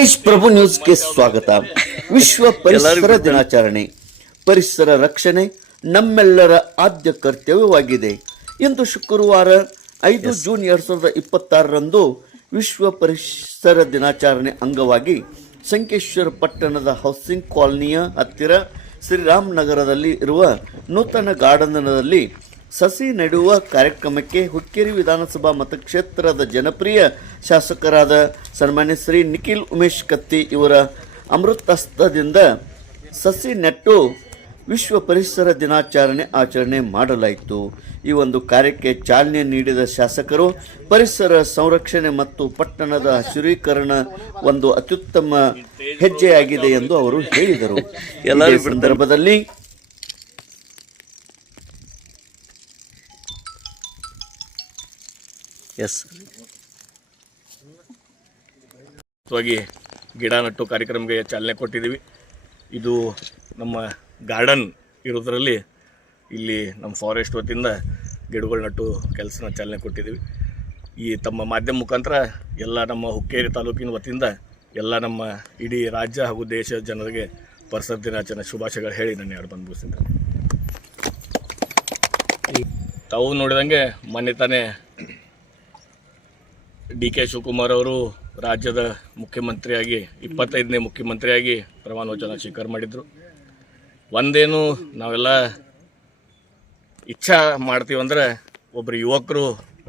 ತೇಜ್ ಪ್ರಭು ನ್ಯೂಸ್ಗೆ ಸ್ವಾಗತ. ವಿಶ್ವ ಪರಿಸರ ದಿನಾಚರಣೆ. ಪರಿಸರ ರಕ್ಷಣೆ ನಮ್ಮೆಲ್ಲರ ಆದ್ಯ ಕರ್ತವ್ಯವಾಗಿದೆ. ಇಂದು ಶುಕ್ರವಾರ 5 ಜೂನ್ 2026ರಂದು ವಿಶ್ವ ಪರಿಸರ ದಿನಾಚರಣೆ ಅಂಗವಾಗಿ ಸಂಕೇಶ್ವರ ಪಟ್ಟಣದ ಹೌಸಿಂಗ್ ಕಾಲೋನಿಯ ಹತ್ತಿರ ಶ್ರೀರಾಮ್ ನಗರದಲ್ಲಿ ಇರುವ ನೂತನ ಗಾರ್ಡನ್ನಲ್ಲಿ ಸಸಿ ನೆಡುವ ಕಾರ್ಯಕ್ರಮಕ್ಕೆ ಹುಕ್ಕೇರಿ ವಿಧಾನಸಭಾ ಮತಕ್ಷೇತ್ರದ ಜನಪ್ರಿಯ ಶಾಸಕರಾದ ಸನ್ಮಾನ್ಯ ಶ್ರೀ ನಿಖಿಲ್ ಉಮೇಶ್ ಕತ್ತಿ ಇವರ ಅಮೃತಹಸ್ತದಿಂದ ಸಸಿ ನೆಟ್ಟು ವಿಶ್ವ ಪರಿಸರ ದಿನಾಚರಣೆ ಆಚರಣೆ ಮಾಡಲಾಯಿತು. ಈ ಒಂದು ಕಾರ್ಯಕ್ಕೆ ಚಾಲನೆ ನೀಡಿದ ಶಾಸಕರು ಪರಿಸರ ಸಂರಕ್ಷಣೆ ಮತ್ತು ಪಟ್ಟಣದ ಹಸಿರೀಕರಣ ಒಂದು ಅತ್ಯುತ್ತಮ ಹೆಜ್ಜೆಯಾಗಿದೆ ಎಂದು ಅವರು ಹೇಳಿದರು. ಈ ಸಂದರ್ಭದಲ್ಲಿ ಗಿಡ ನೆಟ್ಟು ಕಾರ್ಯಕ್ರಮಕ್ಕೆ ಚಾಲನೆ ಕೊಟ್ಟಿದ್ದೀವಿ. ಇದು ನಮ್ಮ ಗಾರ್ಡನ್ ಇರೋದರಲ್ಲಿ ಇಲ್ಲಿ ನಮ್ಮ ಫಾರೆಸ್ಟ್ ವತಿಯಿಂದ ಗಿಡಗಳು ನೆಟ್ಟು ಕೆಲಸನ ಚಾಲನೆ ಕೊಟ್ಟಿದ್ದೀವಿ. ಈ ತಮ್ಮ ಮಾಧ್ಯಮ ಮುಖಾಂತರ ಎಲ್ಲ ನಮ್ಮ ಹುಕ್ಕೇರಿ ತಾಲೂಕಿನ ವತಿಯಿಂದ ಎಲ್ಲ ನಮ್ಮ ಇಡೀ ರಾಜ್ಯ ಹಾಗೂ ದೇಶದ ಜನರಿಗೆ ಪರಿಸರ ದಿನಾಚರಣೆ ಶುಭಾಶಯಗಳು ಹೇಳಿ ನನ್ನ ಎರಡು ಬಂಧುಸಿದ್ದೆ. ತಾವು ನೋಡಿದಂಗೆ ಮೊನ್ನೆ ತಾನೇ DK ಶಿವಕುಮಾರ್ ಅವರು ರಾಜ್ಯದ ಮುಖ್ಯಮಂತ್ರಿಯಾಗಿ 25ನೇ ಮುಖ್ಯಮಂತ್ರಿಯಾಗಿ ಪ್ರಮಾಣ ವಚನ ಸ್ವೀಕಾರ ಮಾಡಿದರು. ಒಂದೇನು ನಾವೆಲ್ಲ ಇಚ್ಛಾ ಮಾಡ್ತೀವಂದರೆ ಒಬ್ಬರು ಯುವಕರು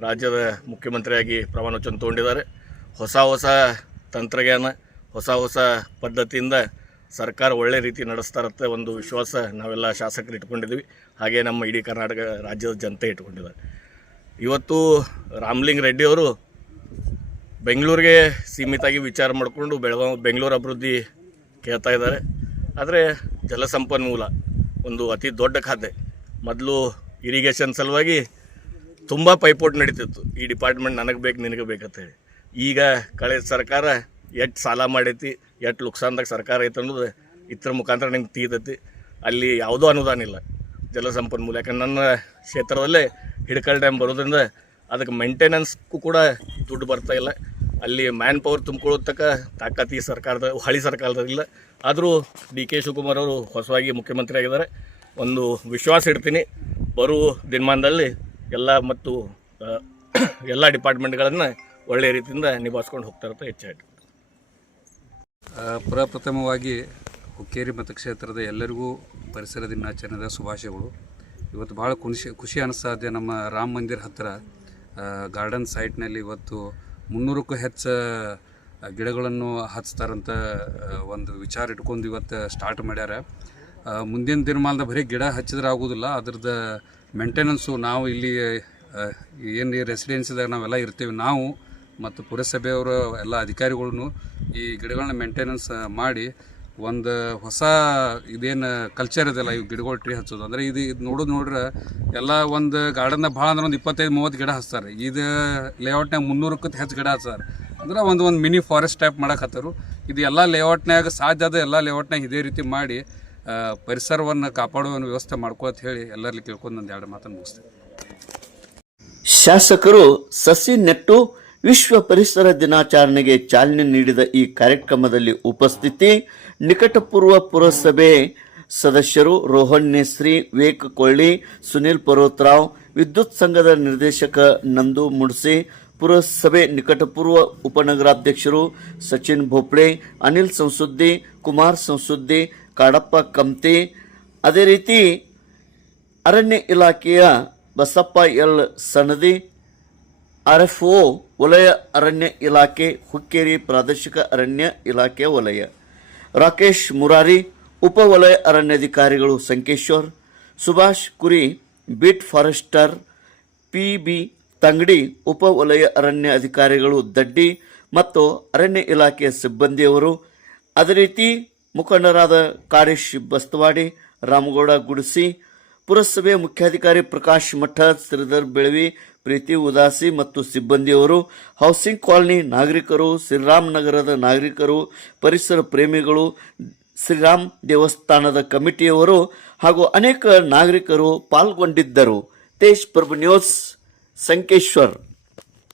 ರಾಜ್ಯದ ಮುಖ್ಯಮಂತ್ರಿಯಾಗಿ ಪ್ರಮಾಣ ವಚನ ತೊಗೊಂಡಿದ್ದಾರೆ. ಹೊಸ ತಂತ್ರಜ್ಞಾನ ಹೊಸ ಪದ್ಧತಿಯಿಂದ ಸರ್ಕಾರ ಒಳ್ಳೆ ರೀತಿ ನಡೆಸ್ತಾರತ್ತೆ ಒಂದು ವಿಶ್ವಾಸ ನಾವೆಲ್ಲ ಶಾಸಕರು ಇಟ್ಕೊಂಡಿದ್ದೀವಿ. ಹಾಗೆ ನಮ್ಮ ಇಡೀ ಕರ್ನಾಟಕ ರಾಜ್ಯದ ಜನತೆ ಇಟ್ಕೊಂಡಿದ್ದಾರೆ. ಇವತ್ತು ರಾಮಲಿಂಗ ರೆಡ್ಡಿ ಅವರು ಬೆಂಗಳೂರಿಗೆ ಸೀಮಿತಾಗಿ ವಿಚಾರ ಮಾಡಿಕೊಂಡು ಬೆಂಗಳೂರು ಅಭಿವೃದ್ಧಿ ಕೇಳ್ತಾ ಇದ್ದಾರೆ. ಆದರೆ ಜಲಸಂಪನ್ಮೂಲ ಒಂದು ಅತಿ ದೊಡ್ಡ ಖಾತೆ. ಮೊದಲು ಇರಿಗೇಷನ್ ಸಲುವಾಗಿ ತುಂಬ ಪೈಪೋಟ್ ನಡೀತಿತ್ತು. ಈ ಡಿಪಾರ್ಟ್ಮೆಂಟ್ ನನಗೆ ಬೇಕು ನಿನಗೆ ಬೇಕಂತೇಳಿ. ಈಗ ಕಳೆದ ಸರ್ಕಾರ ಎಷ್ಟು ಸಾಲ ಮಾಡೈತಿ, ಎಷ್ಟು ಲುಕ್ಸಾನ್ದಾಗ ಸರ್ಕಾರ ಐತೆ ಅನ್ನೋದು ಇದ್ರ ಮುಖಾಂತರ ನಿಮ್ಗೆ ತೀತೈತಿ. ಅಲ್ಲಿ ಯಾವುದೂ ಅನುದಾನ ಇಲ್ಲ ಜಲಸಂಪನ್ಮೂಲ. ಯಾಕಂದ್ರೆ ನನ್ನ ಕ್ಷೇತ್ರದಲ್ಲೇ ಹಿಡಕಲ್ ಡ್ಯಾಮ್ ಬರೋದ್ರಿಂದ ಅದಕ್ಕೆ ಮೇಂಟೆನೆನ್ಸ್ಗೂ ಕೂಡ ದುಡ್ಡು ಬರ್ತಾ ಇಲ್ಲ. ಅಲ್ಲಿ ಮ್ಯಾನ್ ಪವರ್ ತುಂಬಿಕೊಳ್ಳೋತಕ್ಕ ತಾಕತ್ತು ಈ ಸರ್ಕಾರದ ಹಳಿ ಸರ್ಕಾರದಲ್ಲಿಲ್ಲ. ಆದರೂ DK ಶಿವಕುಮಾರ್ ಅವರು ಹೊಸವಾಗಿ ಮುಖ್ಯಮಂತ್ರಿ ಆಗಿದ್ದಾರೆ. ಒಂದು ವಿಶ್ವಾಸ ಇಡ್ತೀನಿ, ಬರುವ ದಿನಮಾನದಲ್ಲಿ ಎಲ್ಲ ಡಿಪಾರ್ಟ್ಮೆಂಟ್ಗಳನ್ನು ಒಳ್ಳೆಯ ರೀತಿಯಿಂದ ನಿಭಾಯಿಸ್ಕೊಂಡು ಹೋಗ್ತಾ ಇರುತ್ತೆ. ಹೆಚ್ಚಾಯಿತು. ಪ್ರಪ್ರಥಮವಾಗಿ ಹುಕ್ಕೇರಿ ಮತಕ್ಷೇತ್ರದ ಎಲ್ಲರಿಗೂ ಪರಿಸರ ದಿನಾಚರಣೆದ ಶುಭಾಶಯಗಳು. ಇವತ್ತು ಭಾಳ ಖುಷಿ ಅನ್ನಿಸ್ತಾ ಇದೆ. ನಮ್ಮ ರಾಮ ಮಂದಿರ ಹತ್ತಿರ ಗಾರ್ಡನ್ ಸೈಟ್ನಲ್ಲಿ ಇವತ್ತು 300ಕ್ಕೂ ಹೆಚ್ಚು ಗಿಡಗಳನ್ನು ಹಚ್ತಾರಂತ ಒಂದು ವಿಚಾರ ಇಟ್ಕೊಂಡು ಇವತ್ತು ಸ್ಟಾರ್ಟ್ ಮಾಡ್ಯಾರ. ಮುಂದಿನ ದಿನಮಾನದ ಬರೀ ಗಿಡ ಹಚ್ಚಿದ್ರೆ ಆಗೋದಿಲ್ಲ, ಅದ್ರದ್ದು ಮೇಂಟೆನೆನ್ಸು ನಾವು ಇಲ್ಲಿ ಏನು ರೆಸಿಡೆನ್ಸಿದಾಗ ನಾವೆಲ್ಲ ಇರ್ತೀವಿ, ನಾವು ಮತ್ತು ಪುರಸಭೆಯವರು ಎಲ್ಲ ಅಧಿಕಾರಿಗಳನ್ನು ಈ ಗಿಡಗಳನ್ನ ಮೇಂಟೆನೆನ್ಸ್ ಮಾಡಿ ಒಂದು ಹೊಸ ಇದೇನು ಕಲ್ಚರ್ ಇದೆಲ್ಲ ಇವು ಗಿಡಗಳು ಟ್ರೀ ಹಚ್ಚೋದು. ಅಂದರೆ ಇದು ನೋಡಿದ್ರೆ ಎಲ್ಲ ಒಂದು ಗಾರ್ಡನ್ದಾಗ ಭಾಳ ಅಂದ್ರೆ ಒಂದು 25-30 ಗಿಡ ಹಚ್ತಾರೆ. ಇದು ಲೇಔಟ್ನಾಗ 300ಕ್ಕೂ ಹೆಚ್ಚು ಗಿಡ ಹಚ್ತಾರೆ. ಅಂದ್ರೆ ಒಂದು ಮಿನಿ ಫಾರೆಸ್ಟ್ ಟೈಪ್ ಮಾಡಕತ್ತಾರು. ಇದು ಎಲ್ಲ ಲೇಔಟ್ನಾಗ ಸಾಧ್ಯ ಆದ ಎಲ್ಲ ಲೇಔಟ್ನಾಗ ಇದೇ ರೀತಿ ಮಾಡಿ ಪರಿಸರವನ್ನು ಕಾಪಾಡುವ ವ್ಯವಸ್ಥೆ ಮಾಡ್ಕೊತ ಹೇಳಿ ಎಲ್ಲರಲ್ಲಿ ಕೇಳ್ಕೊಂಡು ಒಂದು 2 ಮಾತನ್ನು ಮುಗಿಸ್ತೇವೆ. ಶಾಸಕರು ಸಸಿ ನೆಟ್ಟು ವಿಶ್ವ ಪರಿಸರ ದಿನಾಚರಣೆಗೆ ಚಾಲನೆ ನೀಡಿದ ಈ ಕಾರ್ಯಕ್ರಮದಲ್ಲಿ ಉಪಸ್ಥಿತಿ ನಿಕಟಪೂರ್ವ ಪುರಸಭೆ ಸದಸ್ಯರು ರೋಹನ್ ನೇಸ್ರಿ, ವಿವೇಕ್ ಕೊಳ್ಳಿ, ಸುನಿಲ್ ಪರ್ವತರಾವ್, ವಿದ್ಯುತ್ ಸಂಘದ ನಿರ್ದೇಶಕ ನಂದು ಮುಡ್ಸೆ, ಪುರಸಭೆ ನಿಕಟಪೂರ್ವ ಉಪನಗರಾಧ್ಯಕ್ಷರು ಸಚಿನ್ ಭೋಪ್ಳೆ, ಅನಿಲ್ ಸಂಸುದ್ದಿ, ಕುಮಾರ್ ಸಂಸುದ್ದಿ, ಕಾಡಪ್ಪ ಕಮ್ತೆ, ಅದೇ ರೀತಿ ಅರಣ್ಯ ಇಲಾಖೆಯ ಬಸಪ್ಪ ಎಲ್ ಸನದಿ, RFO ವಲಯ ಅರಣ್ಯ ಇಲಾಖೆ, ಹುಕ್ಕೇರಿ ಪ್ರಾದೇಶಿಕ ಅರಣ್ಯ ಇಲಾಖೆಯ ವಲಯ, ರಾಕೇಶ್ ಮುರಾರಿ, ಉಪವಲಯ ಅರಣ್ಯಾಧಿಕಾರಿಗಳು ಸಂಕೇಶ್ವರ್, ಸುಭಾಷ್ ಕುರಿ, ಬೀಟ್ ಫಾರೆಸ್ಟರ್, PB ತಂಗಡಿ, ಉಪವಲಯ ಅರಣ್ಯ ಅಧಿಕಾರಿಗಳು ದಡ್ಡಿ ಮತ್ತು ಅರಣ್ಯ ಇಲಾಖೆಯ ಸಿಬ್ಬಂದಿಯವರು, ಅದೇ ರೀತಿ ಮುಖಂಡರಾದ ಕಾರೇಶ್ ಬಸ್ತವಾಡಿ, ರಾಮಗೌಡ ಗುಡಿಸಿ, ಪುರಸಭೆ ಮುಖ್ಯಾಧಿಕಾರಿ ಪ್ರಕಾಶ್ ಮಠ, ಶ್ರೀಧರ್ ಬೆಳವಿ, ಪ್ರೀತಿ ಉದಾಸಿ ಮತ್ತು ಸಿಬ್ಬಂದಿಯವರು, ಹೌಸಿಂಗ್ ಕಾಲೋನಿ ನಾಗರಿಕರು, ಶ್ರೀರಾಮ್ ನಗರದ ನಾಗರಿಕರು, ಪರಿಸರ ಪ್ರೇಮಿಗಳು, ಶ್ರೀರಾಮ್ ದೇವಸ್ಥಾನದ ಕಮಿಟಿಯವರು ಹಾಗೂ ಅನೇಕ ನಾಗರಿಕರು ಪಾಲ್ಗೊಂಡಿದ್ದರು. ತೇಜ್ ಪ್ರಭು ನ್ಯೂಸ್ ಸಂಕೇಶ್ವರ್.